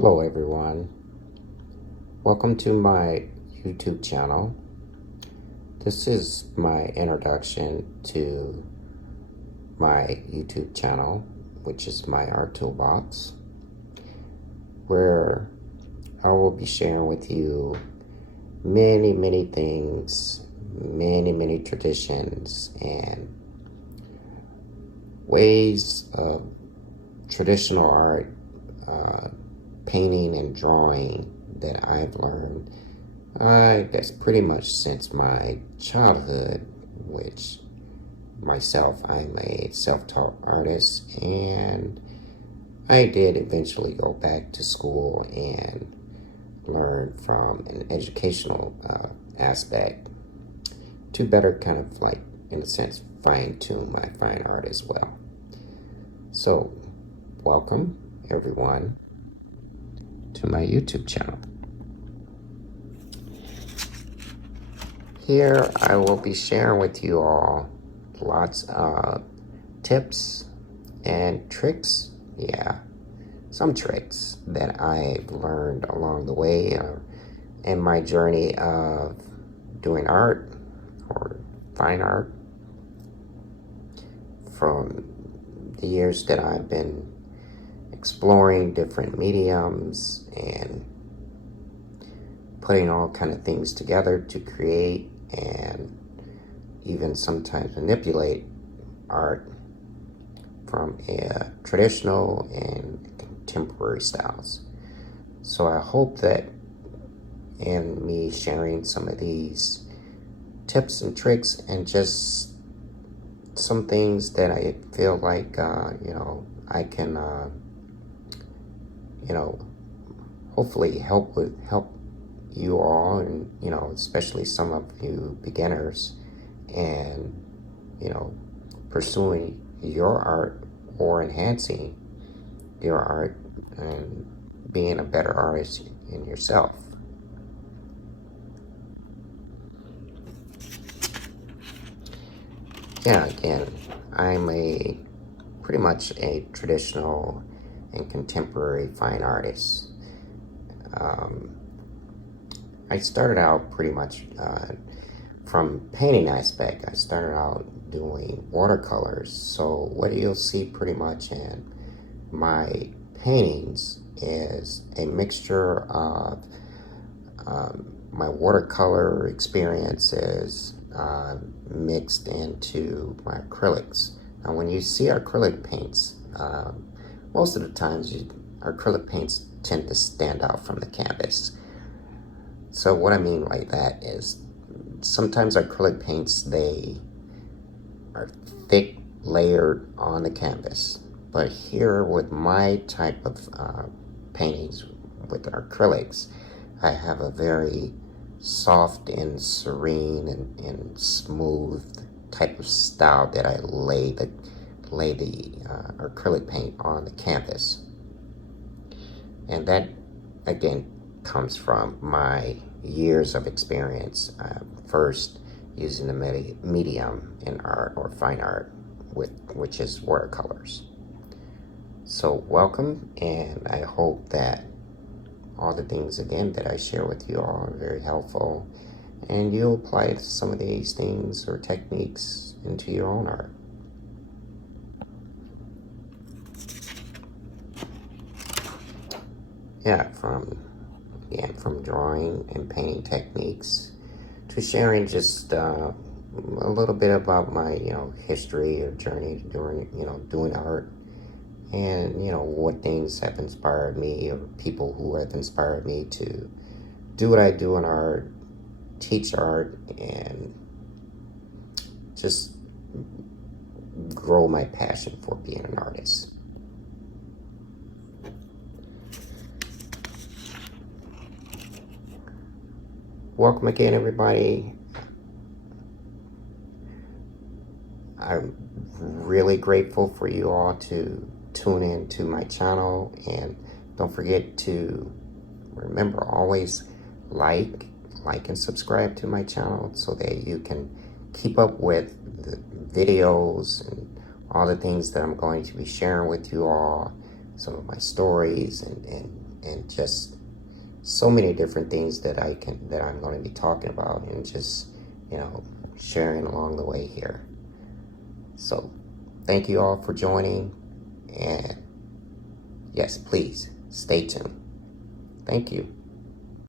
Hello everyone, welcome to my YouTube channel. This is my introduction to my YouTube channel, which is my art toolbox, where I will be sharing with you many things, many traditions and ways of traditional art, painting and drawing that I've learned. That's pretty much since my childhood, which myself, I'm a self-taught artist, and I did eventually go back to school and learn from an educational aspect to better kind of like, in a sense, fine-tune my fine art as well. So, welcome everyone to my YouTube channel. Here I will be sharing with you all lots of tips and tricks, some tricks that I've learned along the way in my journey of doing art or fine art from the years that I've been exploring different mediums and putting all kind of things together to create and even sometimes manipulate art from a traditional and contemporary styles. So I hope that in me sharing some of these tips and tricks and just some things that I feel like I can hopefully help you all, and especially some of you beginners, and pursuing your art or enhancing your art and being a better artist in yourself. Again, I'm pretty much a traditional and contemporary fine artist. I started out pretty much from painting aspect. I started out doing watercolors. So what you'll see pretty much in my paintings is a mixture of my watercolor experiences mixed into my acrylics. Now when you see acrylic paints, most of the times acrylic paints tend to stand out from the canvas. So what I mean by that is sometimes acrylic paints, they are thick layered on the canvas. But here with my type of paintings with acrylics, I have a very soft and serene and smooth type of style that I lay the acrylic paint on the canvas. And that, again, comes from my years of experience, first using the medium in art or fine art, which is watercolors. So welcome, and I hope that all the things, again, that I share with you all are very helpful, and you'll apply some of these things or techniques into your own art. From drawing and painting techniques to sharing just a little bit about my history or journey doing art, and what things have inspired me, or people who have inspired me to do what I do in art, teach art, and just grow my passion for being an artist. Welcome again, everybody. I'm really grateful for you all to tune in to my channel, and don't forget to remember, always like and subscribe to my channel so that you can keep up with the videos and all the things that I'm going to be sharing with you all, some of my stories and and just so many different things that I'm going to be talking about, and just, sharing along the way here. So thank you all for joining, and yes, please stay tuned. Thank you.